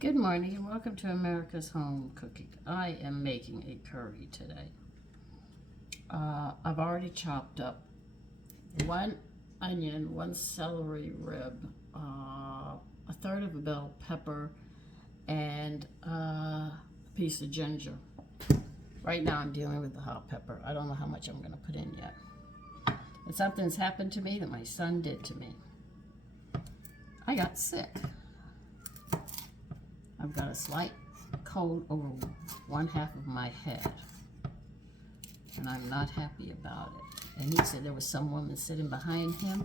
Good morning and welcome to America's Home Cooking. I am making a curry today. I've already chopped up one onion, one celery rib, a third of a bell pepper, and a piece of ginger. Right now I'm dealing with the hot pepper. I don't know how much I'm going to put in yet. And something's happened to me that my son did to me. I got sick. I've got a slight cold over one half of my head, and I'm not happy about it. And he said there was some woman sitting behind him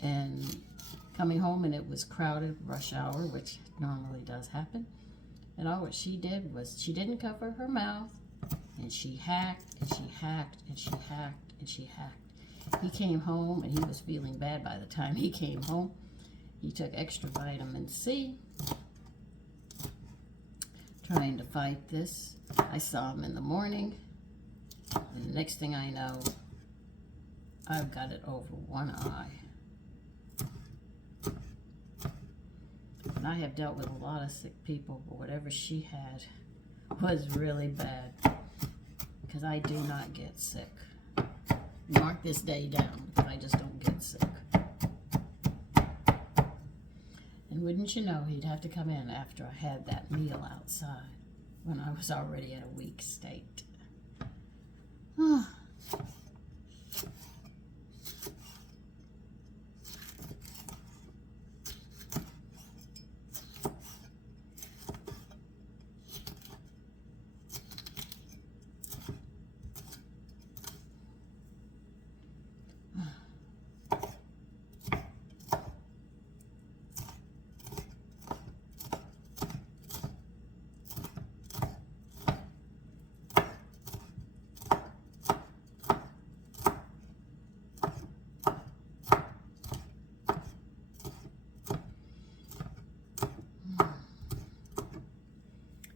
and coming home, and it was crowded rush hour, which normally does happen. And all what she did was she didn't cover her mouth, and she hacked and she hacked and she hacked and she hacked. He came home and he was feeling bad by the time he came home. He took extra vitamin C, trying to fight this. I saw him in the morning, and the next thing I know, I've got it over one eye. And I have dealt with a lot of sick people, but whatever she had was really bad, because I do not get sick. Mark this day down, because I just don't get sick. And wouldn't you know, he'd have to come in after I had that meal outside when I was already in a weak state.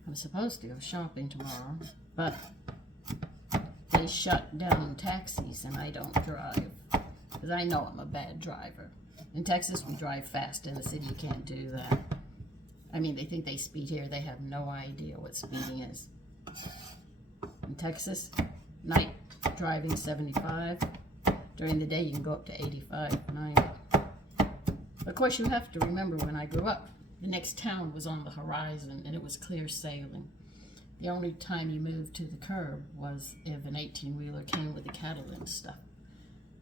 I'm supposed to go shopping tomorrow, but they shut down taxis and I don't drive, because I know I'm a bad driver. In Texas, we drive fast. In the city, you can't do that. I mean, they think they speed here. They have no idea what speeding is. In Texas, night driving 75. During the day, you can go up to 85, 90. Of course, you have to remember, when I grew up, the next town was on the horizon and it was clear sailing. The only time you moved to the curb was if an 18-wheeler came with the cattle and stuff.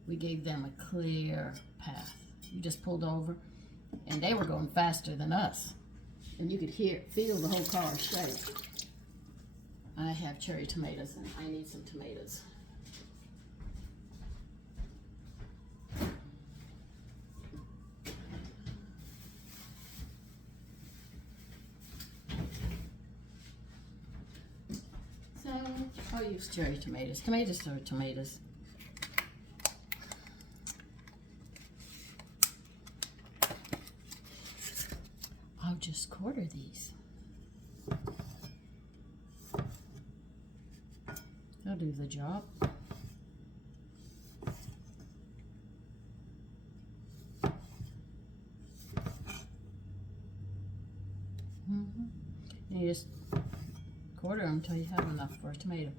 We gave them a clear path. You just pulled over, and they were going faster than us. And you could feel the whole car shake. I have cherry tomatoes, and I need some tomatoes. So I'll use cherry tomatoes. Tomatoes are tomatoes. I'll just quarter these. They'll do the job. And you just quarter them until you have enough for a tomato.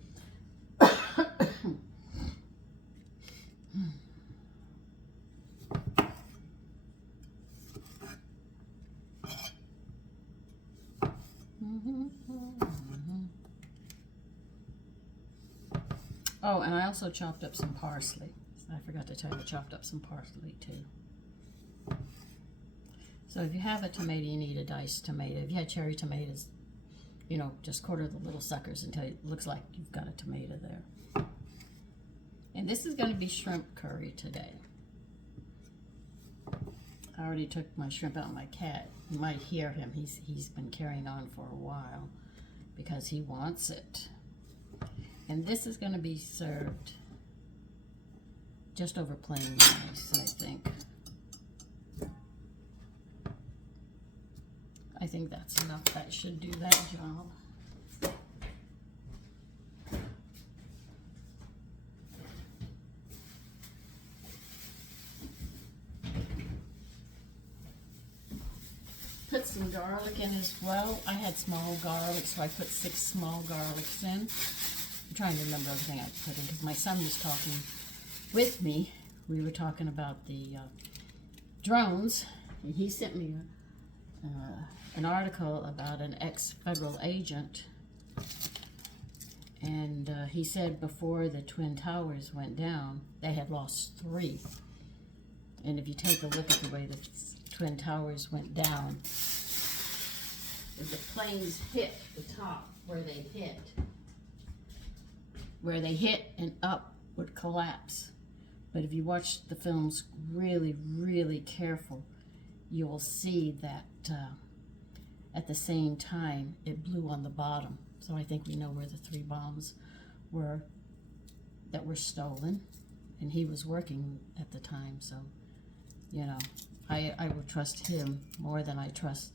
Oh, and I also chopped up some parsley. I forgot to tell you, I chopped up some parsley too. So if you have a tomato, you need a diced tomato. If you had cherry tomatoes, you know, just quarter the little suckers until it looks like you've got a tomato there. And this is going to be shrimp curry today. I already took my shrimp out. My cat, you might hear him. He's been carrying on for a while because he wants it. And this is going to be served just over plain rice, I think. I think that's enough. That should do that job. Put some garlic garlic in as well. I had small garlic, so I put 6 small garlics in. I'm trying to remember everything I put in because my son was talking with me. We were talking about the drones, and he sent me an article about an ex-federal agent, and he said before the Twin Towers went down, they had lost 3. And if you take a look at the way the Twin Towers went down, if the planes hit the top where they hit and up would collapse. But if you watch the films really, really careful, you will see that at the same time it blew on the bottom. So I think we know where the 3 bombs were that were stolen, and he was working at the time, so you know, I will trust him more than I trust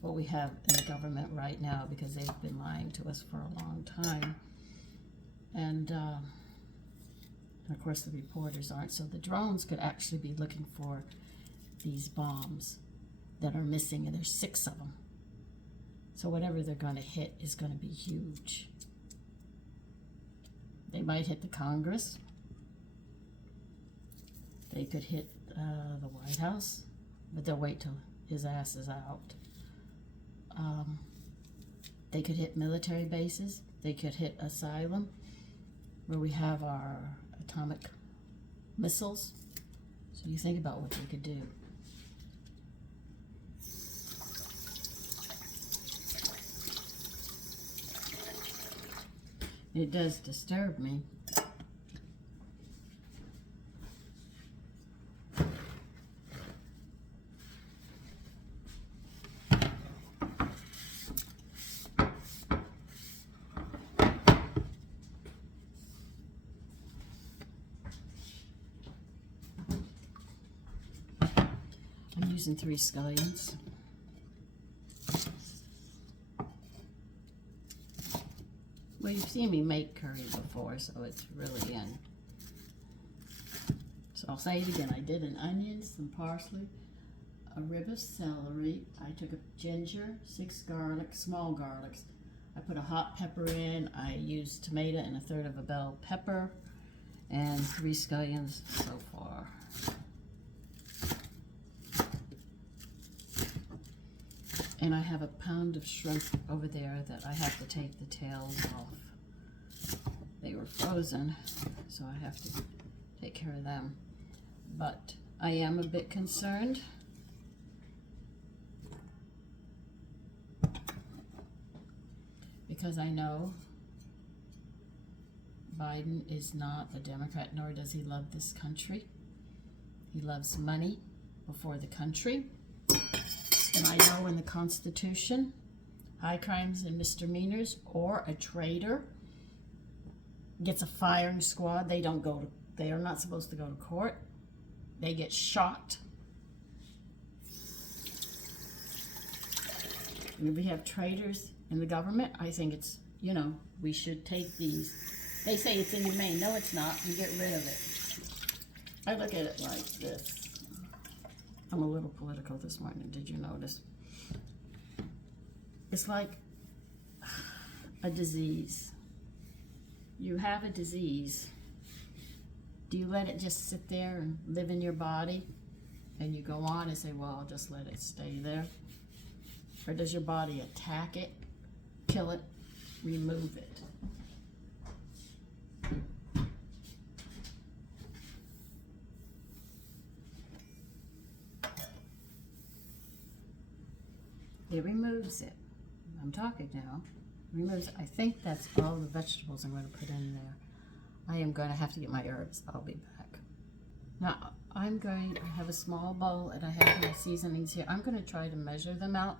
what we have in the government right now, because they've been lying to us for a long time. And of course the reporters aren't, so the drones could actually be looking for these bombs that are missing, and there's 6 of them. So whatever they're going to hit is going to be huge. They might hit the Congress. They could hit the White House, but they'll wait till his ass is out. They could hit military bases. They could hit Asylum, where we have our atomic missiles. So you think about what they could do. It does disturb me. I'm using 3 scallions. Well, you've seen me make curry before, so it's really in. So I'll say it again. I did an onion, some parsley, a rib of celery. I took a ginger, 6 garlic, small garlics. I put a hot pepper in. I used tomato and 1/3 of a bell pepper, and 3 scallions so far. And I have a pound of shrimp over there that I have to take the tails off. They were frozen, so I have to take care of them. But I am a bit concerned. Because I know Biden is not a Democrat, nor does he love this country. He loves money before the country. And I know in the Constitution, high crimes and misdemeanors, or a traitor gets a firing squad, they are not supposed to go to court. They get shot. And if we have traitors in the government, I think it's, you know, we should take these. They say it's inhumane. No, it's not. You get rid of it. I look at it like this. I'm a little political this morning, did you notice? It's like a disease. You have a disease. Do you let it just sit there and live in your body? And you go on and say, well, I'll just let it stay there? Or does your body attack it, kill it, remove it? It removes it. I'm talking now. Removes it. I think that's all the vegetables I'm going to put in there. I am going to have to get my herbs. I'll be back. Now, I have a small bowl and I have my seasonings here. I'm going to try to measure them out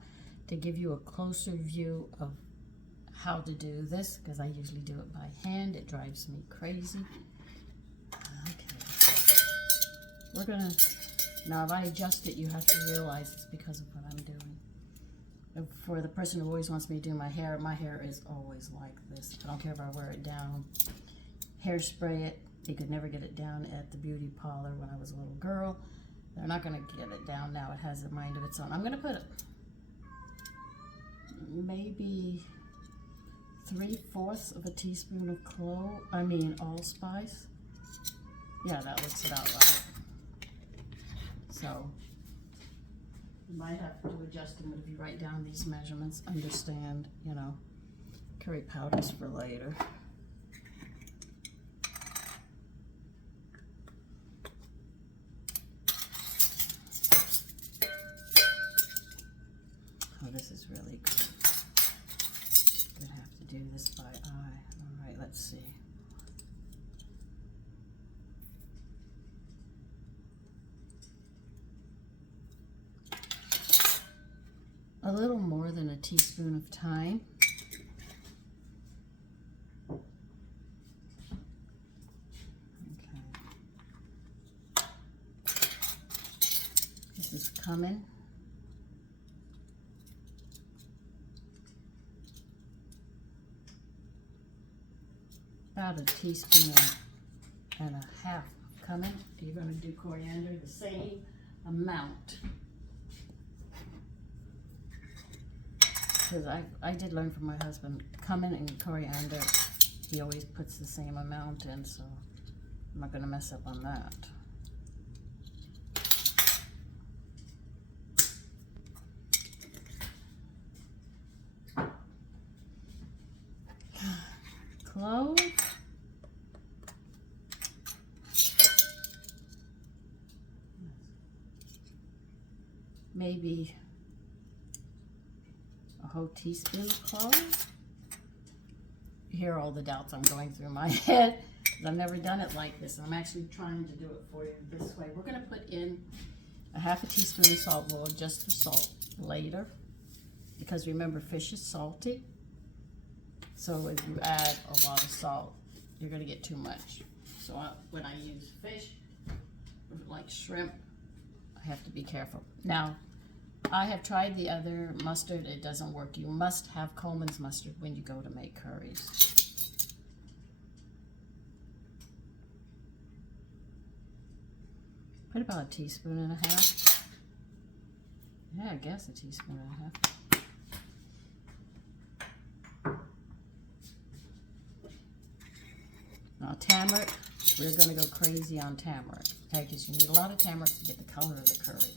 to give you a closer view of how to do this, because I usually do it by hand. It drives me crazy. Okay. We're going to, now if I adjust it, you have to realize it's because of what I'm doing. For the person who always wants me to do my hair is always like this. I don't care if I wear it down. Hairspray it. They could never get it down at the beauty parlor when I was a little girl. They're not going to get it down now. It has a mind of its own. I'm going to put maybe 3/4 of a teaspoon of allspice. Yeah, that looks about right. So you might have to adjust them if you write down these measurements. Understand, you know, curry powders for later. Oh, this is really good. I'm gonna have to do this by eye. All right, let's see. A little more than a teaspoon of thyme. Okay. This is cumin. About a teaspoon and a half of cumin. You're going to do coriander the same amount. Because I did learn from my husband, cumin and coriander, he always puts the same amount in, so I'm not going to mess up on that. Clove. Maybe a whole teaspoon of clove. You hear all the doubts I'm going through my head because I've never done it like this. I'm actually trying to do it for you this way. We're going to put in a half a teaspoon of salt. We'll adjust the salt later because remember, fish is salty. So if you add a lot of salt, you're going to get too much. So when I use fish, like shrimp, I have to be careful. Now, I have tried the other mustard. It doesn't work. You must have Coleman's mustard when you go to make curries. Put about a teaspoon and a half. Yeah, I guess a teaspoon and a half. Now turmeric, we're going to go crazy on turmeric, okay, because you need a lot of turmeric to get the color of the curry.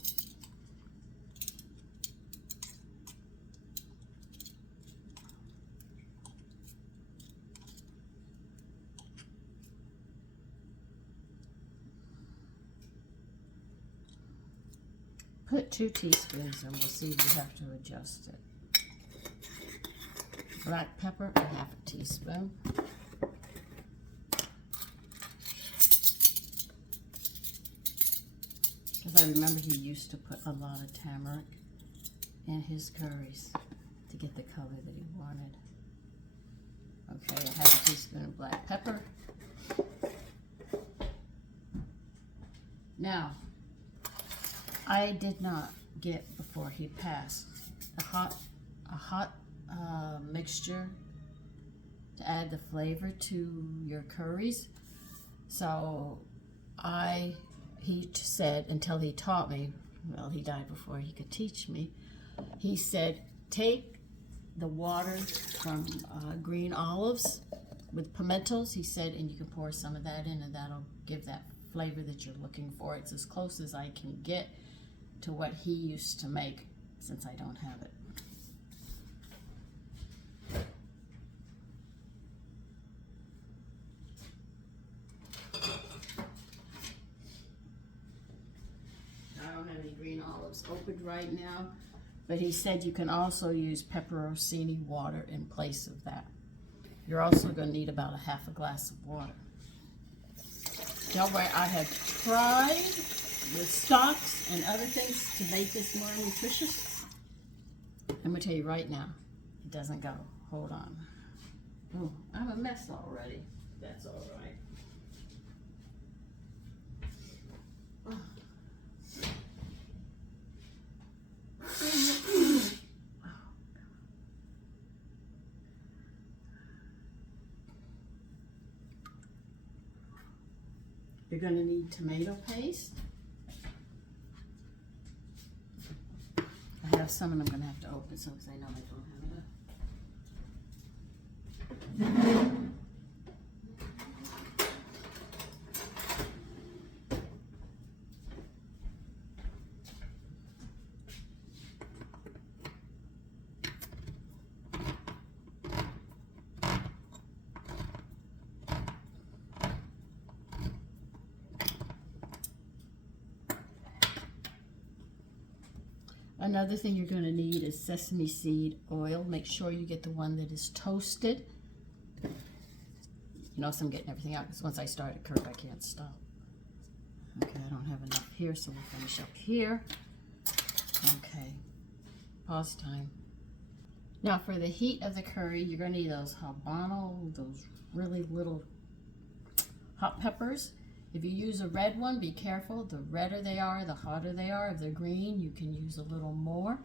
Put 2 teaspoons and we'll see if we have to adjust it. Black pepper, a half a teaspoon. Because I remember he used to put a lot of turmeric in his curries to get the color that he wanted. Okay, a half a teaspoon of black pepper. Now, I did not get, before he passed, a hot mixture to add the flavor to your curries. So he said, until he taught me, well, he died before he could teach me, he said, take the water from green olives with pimentos, he said, and you can pour some of that in and that'll give that flavor that you're looking for. It's as close as I can get to what he used to make, since I don't have it. I don't have any green olives opened right now, but he said you can also use pepperoncini water in place of that. You're also going to need about a half a glass of water. Don't worry, I have tried with stocks and other things to make this more nutritious. I'm going to tell you right now, it doesn't go. Hold on. Oh, I'm a mess already. That's all right. Oh. You're going to need tomato paste. I have have some, and I'm going to have to open some because I know I don't have enough. Another thing you're going to need is sesame seed oil. Make sure you get the one that is toasted. You notice I'm getting everything out because once I start a curd, I can't stop. Okay, I don't have enough here, so we'll finish up here. Okay, pause time. Now for the heat of the curry, you're going to need those habano, those really little hot peppers. If you use a red one, be careful. The redder they are, the hotter they are. If they're green, you can use a little more.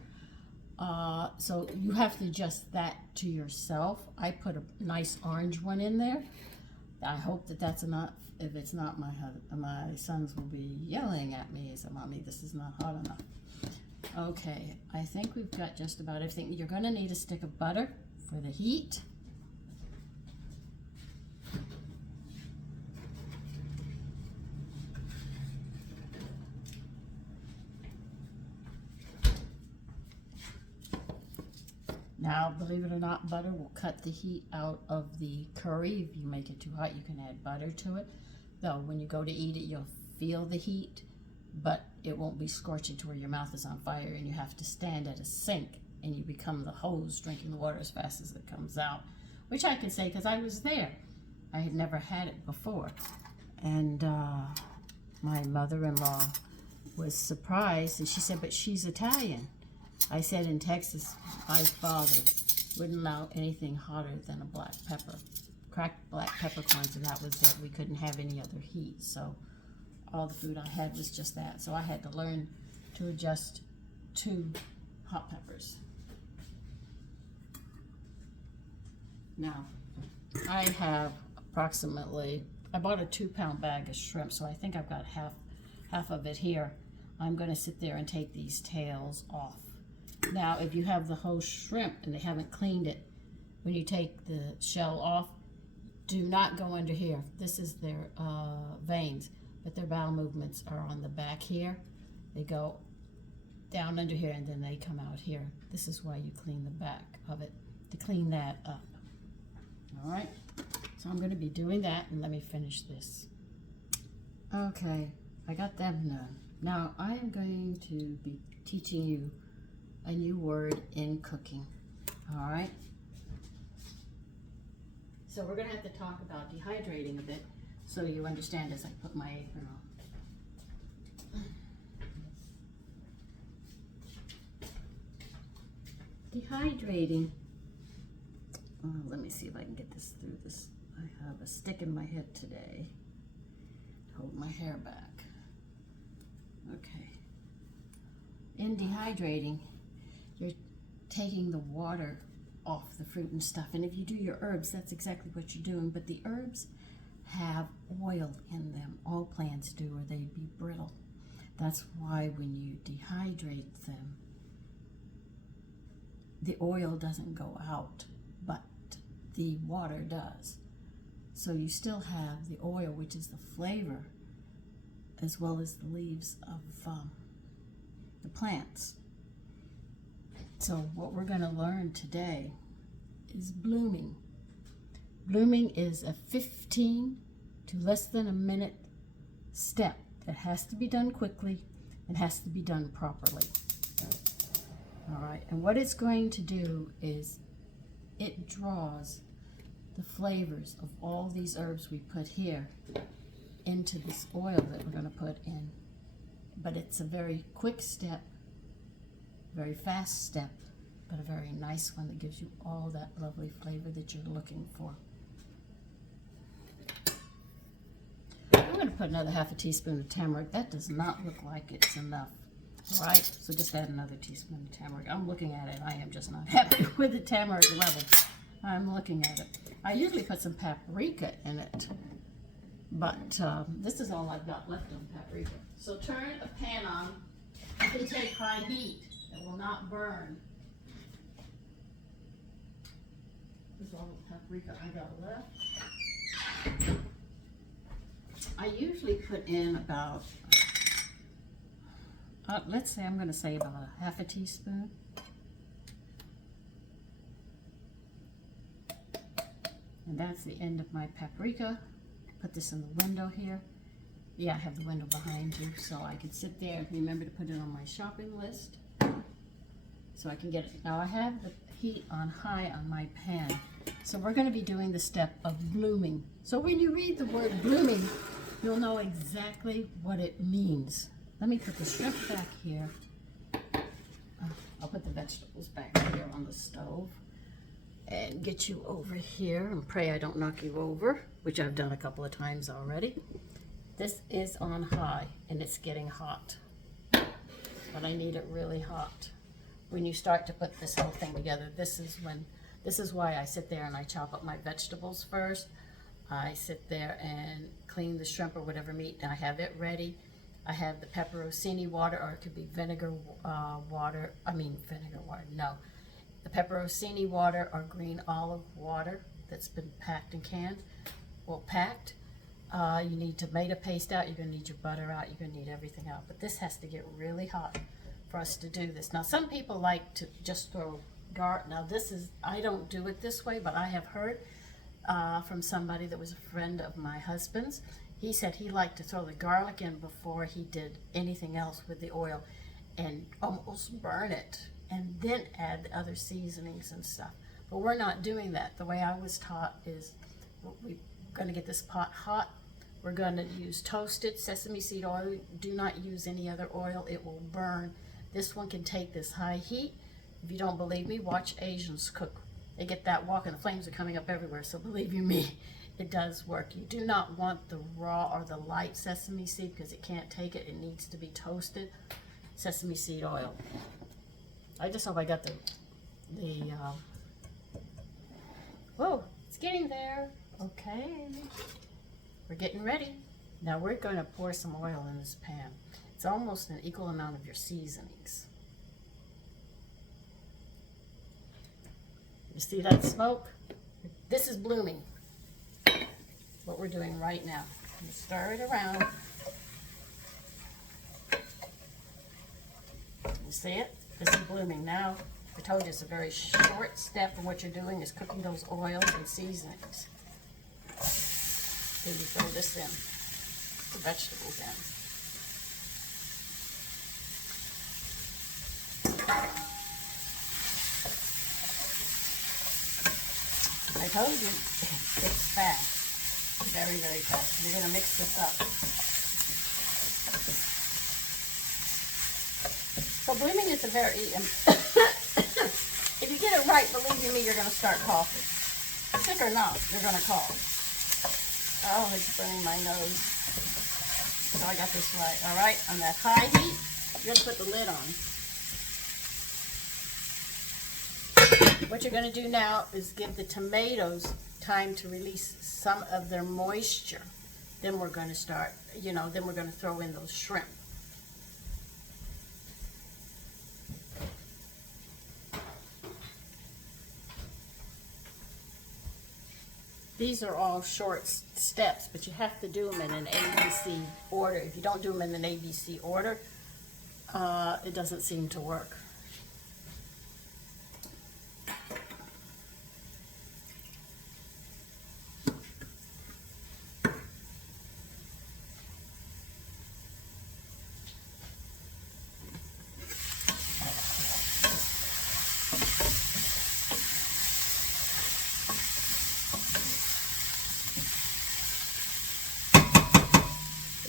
So you have to adjust that to yourself. I put a nice orange one in there. I hope that that's enough. If it's not, my sons will be yelling at me. So, Mommy, this is not hot enough. Okay, I think we've got just about everything. You're going to need a stick of butter for the heat. Now, believe it or not, butter will cut the heat out of the curry. If you make it too hot, you can add butter to it. Though, when you go to eat it, you'll feel the heat, but it won't be scorching to where your mouth is on fire and you have to stand at a sink and you become the hose drinking the water as fast as it comes out, which I can say because I was there. I had never had it before. And my mother-in-law was surprised, and she said, but she's Italian. I said in Texas, my father wouldn't allow anything hotter than a black pepper. Cracked black peppercorns, and that was it. We couldn't have any other heat, so all the food I had was just that. So I had to learn to adjust to hot peppers. Now, I have approximately, I bought a 2-pound bag of shrimp, so I think I've got half of it here. I'm going to sit there and take these tails off. Now, if you have the whole shrimp and they haven't cleaned it, when you take the shell off, do not go under here. This is their veins, but their bowel movements are on the back here. They go down under here and then they come out here. This is why you clean the back of it, to clean that up. All right, so I'm going to be doing that, and let me finish this. Okay, I got them done. Now, I am going to be teaching you a new word in cooking. All right. So we're going to have to talk about dehydrating a bit so you understand as I put my apron on. Dehydrating. Let me see if I can get this through this. I have a stick in my head today. Hold my hair back. Okay. In dehydrating, you're taking the water off the fruit and stuff. And if you do your herbs, that's exactly what you're doing. But the herbs have oil in them. All plants do, or they'd be brittle. That's why when you dehydrate them, the oil doesn't go out, but the water does. So you still have the oil, which is the flavor, as well as the leaves of the plants. So what we're going to learn today is blooming. Blooming is a 15 to less than a minute step that has to be done quickly and has to be done properly. All right, and what it's going to do is it draws the flavors of all these herbs we put here into this oil that we're going to put in. But it's a very quick step, very fast step, but a very nice one that gives you all that lovely flavor that you're looking for. I'm going to put another half a teaspoon of turmeric. That does not look like it's enough. All right, so just add another teaspoon of turmeric. I'm looking at it. I am just not happy with the turmeric level. I'm looking at it. I usually put some paprika in it, but this is all I've got left on paprika. So turn a pan on. You can take high heat. that will not burn. This is all the paprika I got left. I usually put in about, let's say I'm going to say about a half a teaspoon. And that's the end of my paprika. Put this in the window here. Yeah, I have the window behind you, so I can sit there and remember to put it on my shopping list so I can get it. Now I have the heat on high on my pan, so we're going to be doing the step of blooming. So when you read the word blooming, you'll know exactly what it means. Let me put the shrimp back here. I'll put the vegetables back here on the stove and get you over here and pray I don't knock you over, which I've done a couple of times already. This is on high and it's getting hot, but I need it really hot. When you start to put this whole thing together, this is why I sit there and I chop up my vegetables first. I sit there and clean the shrimp or whatever meat, and I have it ready. I have the pepperoncini water, or it could be vinegar water. No. The pepperoncini water or green olive water that's been packed and canned. Well, packed. You need tomato paste out, you're going to need your butter out, you're going to need everything out. But this has to get really hot for us to do this. Now, some people like to just throw garlic. Now, I don't do it this way, but I have heard from somebody that was a friend of my husband's. He said he liked to throw the garlic in before he did anything else with the oil and almost burn it and then add the other seasonings and stuff. But we're not doing that. The way I was taught is we're going to get this pot hot. We're going to use toasted sesame seed oil. Do not use any other oil. It will burn. This one can take this high heat. If you don't believe me, watch Asians cook. They get that wok and the flames are coming up everywhere. So believe you me, it does work. You do not want the raw or the light sesame seed because it can't take it. It needs to be toasted sesame seed oil. I just hope I got whoa, it's getting there. Okay. We're getting ready. Now we're going to pour some oil in this pan. It's almost an equal amount of your seasonings. You see that smoke? This is blooming. What we're doing right now. You stir it around. You see it? This is blooming. Now, I told you it's a very short step, and what you're doing is cooking those oils and seasonings. Then you throw this in, the vegetables in. I told you, it's fast, very, very fast. You're going to mix this up. So blooming is a very, if you get it right, believe you me, you're going to start coughing. Sick or not, you're going to cough. Oh, it's burning my nose. So I got this right. All right, on that high heat, you're going to put the lid on. What you're going to do now is give the tomatoes time to release some of their moisture. Then we're going to start, then we're going to throw in those shrimp. These are all short steps, but you have to do them in an ABC order. If you don't do them in an ABC order, it doesn't seem to work.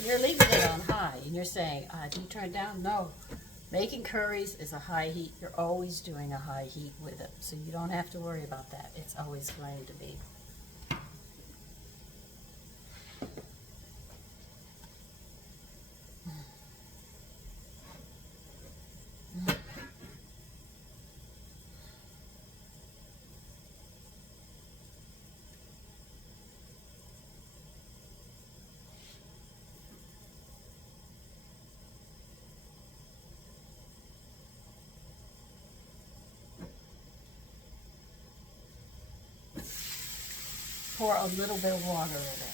You're leaving it on high, and you're saying, do you turn it down? No. Making curries is a high heat. You're always doing a high heat with it, so you don't have to worry about that. It's always going to be. pour a little bit of water in it.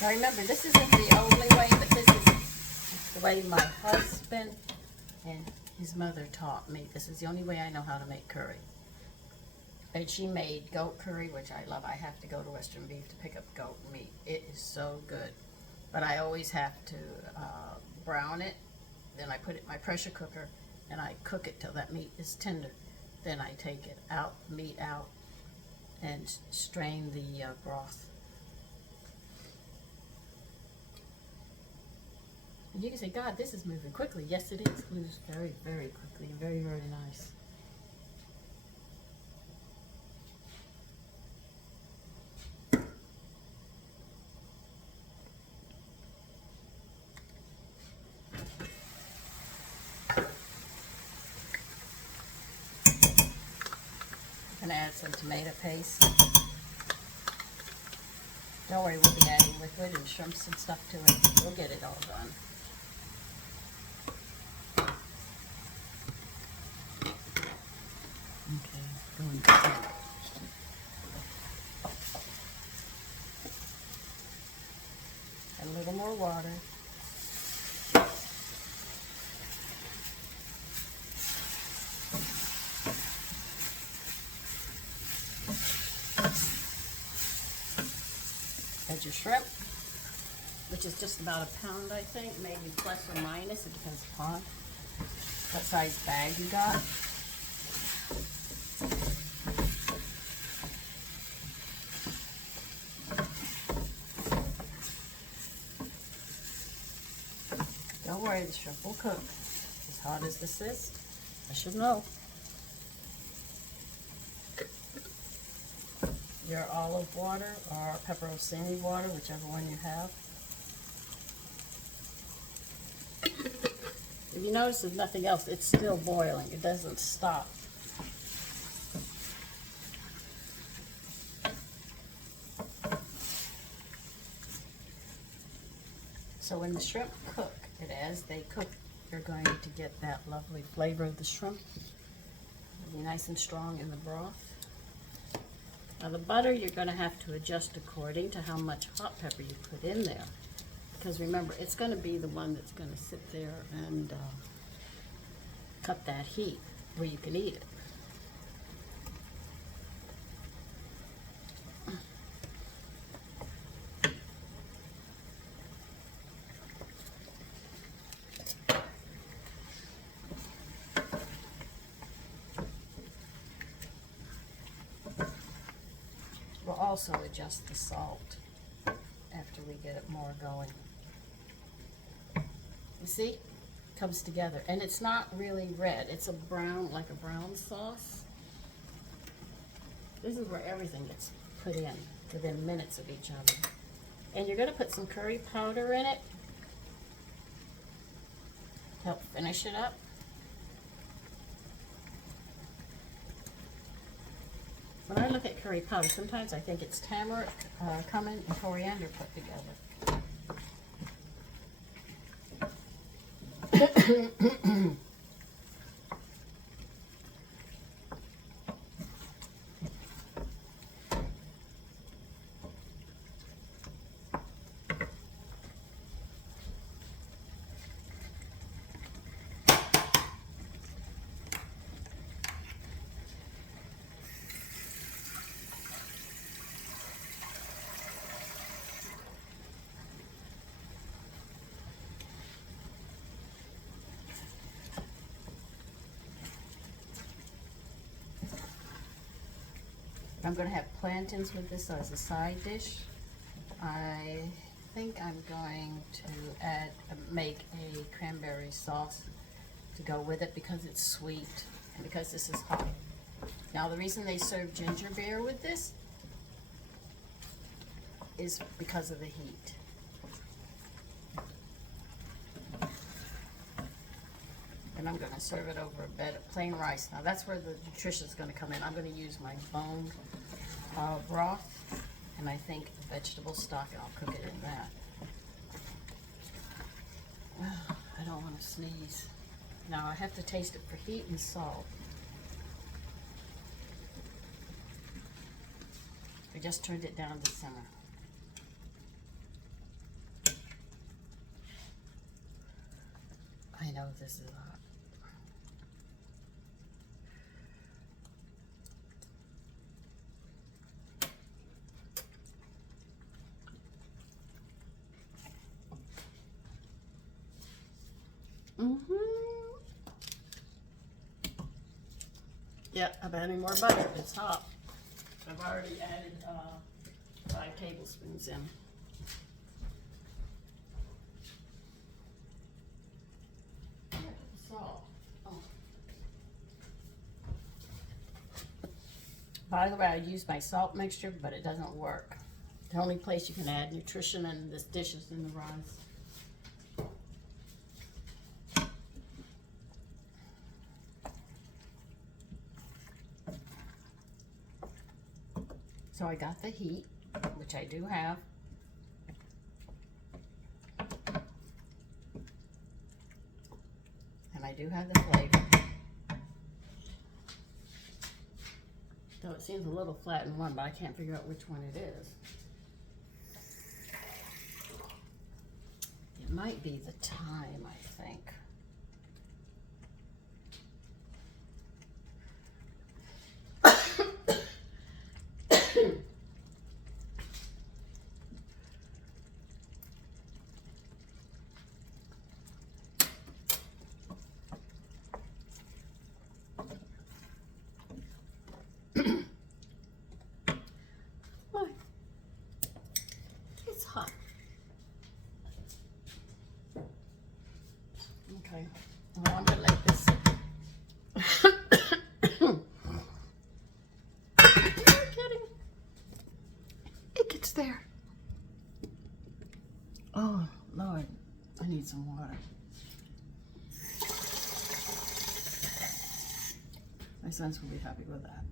Now remember, this isn't the only way, but this is the way my husband and his mother taught me. This is the only way I know how to make curry. And she made goat curry, which I love. I have to go to Western Beef to pick up goat meat. It is so good. But I always have to brown it. Then I put it in my pressure cooker and I cook it till that meat is tender. Then I take it out, meat out, and strain the broth. And you can say, God, this is moving quickly. Yes, it is. It moves very, very quickly and very, very nice. I'm going to add some tomato paste. Don't worry, we'll be adding liquid and shrimps and stuff to it. We'll get it all done. Okay, going to add a little more water. Add your shrimp, which is just about a pound, I think, maybe plus or minus. It depends upon what size bag you got. Don't worry, the shrimp will cook. As hot as this is, I should know. Your olive water or pepperoni water, whichever one you have. If you notice there's nothing else, it's still boiling. It doesn't stop. So when the shrimp cook, and as they cook, you're going to get that lovely flavor of the shrimp. It'll be nice and strong in the broth. Now the butter, you're going to have to adjust according to how much hot pepper you put in there. Because remember, it's going to be the one that's going to sit there and cut that heat where you can eat it. We'll also adjust the salt after we get it more going. You see? It comes together. And it's not really red. It's a brown, like a brown sauce. This is where everything gets put in within minutes of each other. And you're going to put some curry powder in it. Help finish it up. When I look at curry powder, sometimes I think it's tamarind, cumin, and coriander put together. I'm going to have plantains with this as a side dish. I think I'm going to make a cranberry sauce to go with it because it's sweet and because this is hot. Now the reason they serve ginger beer with this is because of the heat. And I'm going to serve it over a bed of plain rice. Now that's where the nutrition is going to come in. I'm going to use my bone broth, and I think vegetable stock, and I'll cook it in that. I don't want to sneeze. Now I have to taste it for heat and salt. I just turned it down to simmer. I know this is hot. Yep, I'm adding more butter. It's hot. I've already added 5 tablespoons in. Salt. Oh. By the way, I use my salt mixture, but it doesn't work. The only place you can add nutrition in this dish is in the rice. So I got the heat, which I do have. And I do have the flavor. Though it seems a little flat in one, but I can't figure out which one it is. It might be the thyme, I think. It's hot. Okay, well, I'm gonna let this. Are you kidding? It gets there. Oh Lord, I need some water. My sons will be happy with that.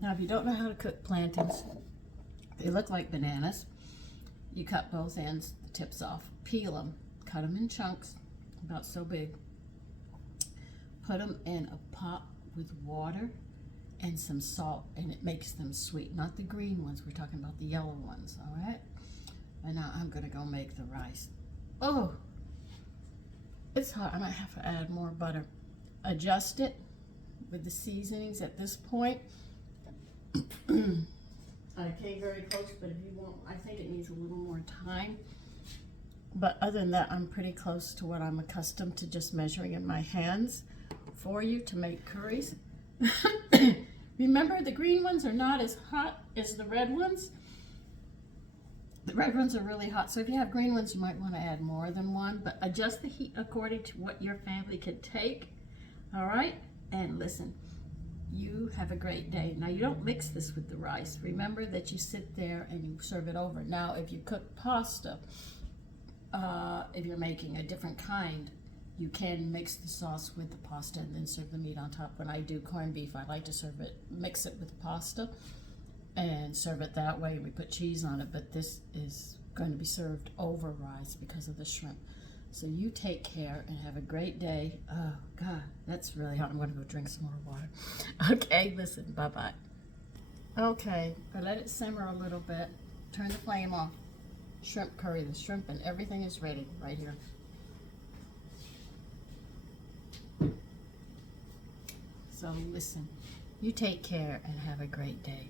Now, if you don't know how to cook plantains, they look like bananas. You cut both ends, the tips off, peel them, cut them in chunks, about so big. Put them in a pot with water and some salt, and it makes them sweet. Not the green ones, we're talking about the yellow ones, all right? And now I'm gonna go make the rice. Oh, it's hot. I might have to add more butter. Adjust it with the seasonings at this point. I came very close, but if you want, I think it needs a little more time. But other than that, I'm pretty close to what I'm accustomed to, just measuring in my hands for you to make curries. Remember, the green ones are not as hot as the red ones. The red ones are really hot, so if you have green ones, you might want to add more than one, but adjust the heat according to what your family can take. All right? And listen, you have a great day. Now, you don't mix this with the rice. Remember that you sit there and you serve it over. Now, if you cook pasta, if you're making a different kind, you can mix the sauce with the pasta and then serve the meat on top. When I do corned beef, I like to serve it, mix it with the pasta and serve it that way. We put cheese on it, but this is going to be served over rice because of the shrimp. So you take care and have a great day. Oh, God, that's really hot. I'm going to go drink some more water. Okay, listen, bye-bye. Okay, I let it simmer a little bit. Turn the flame off. Shrimp curry, the shrimp and everything is ready right here. So listen, you take care and have a great day.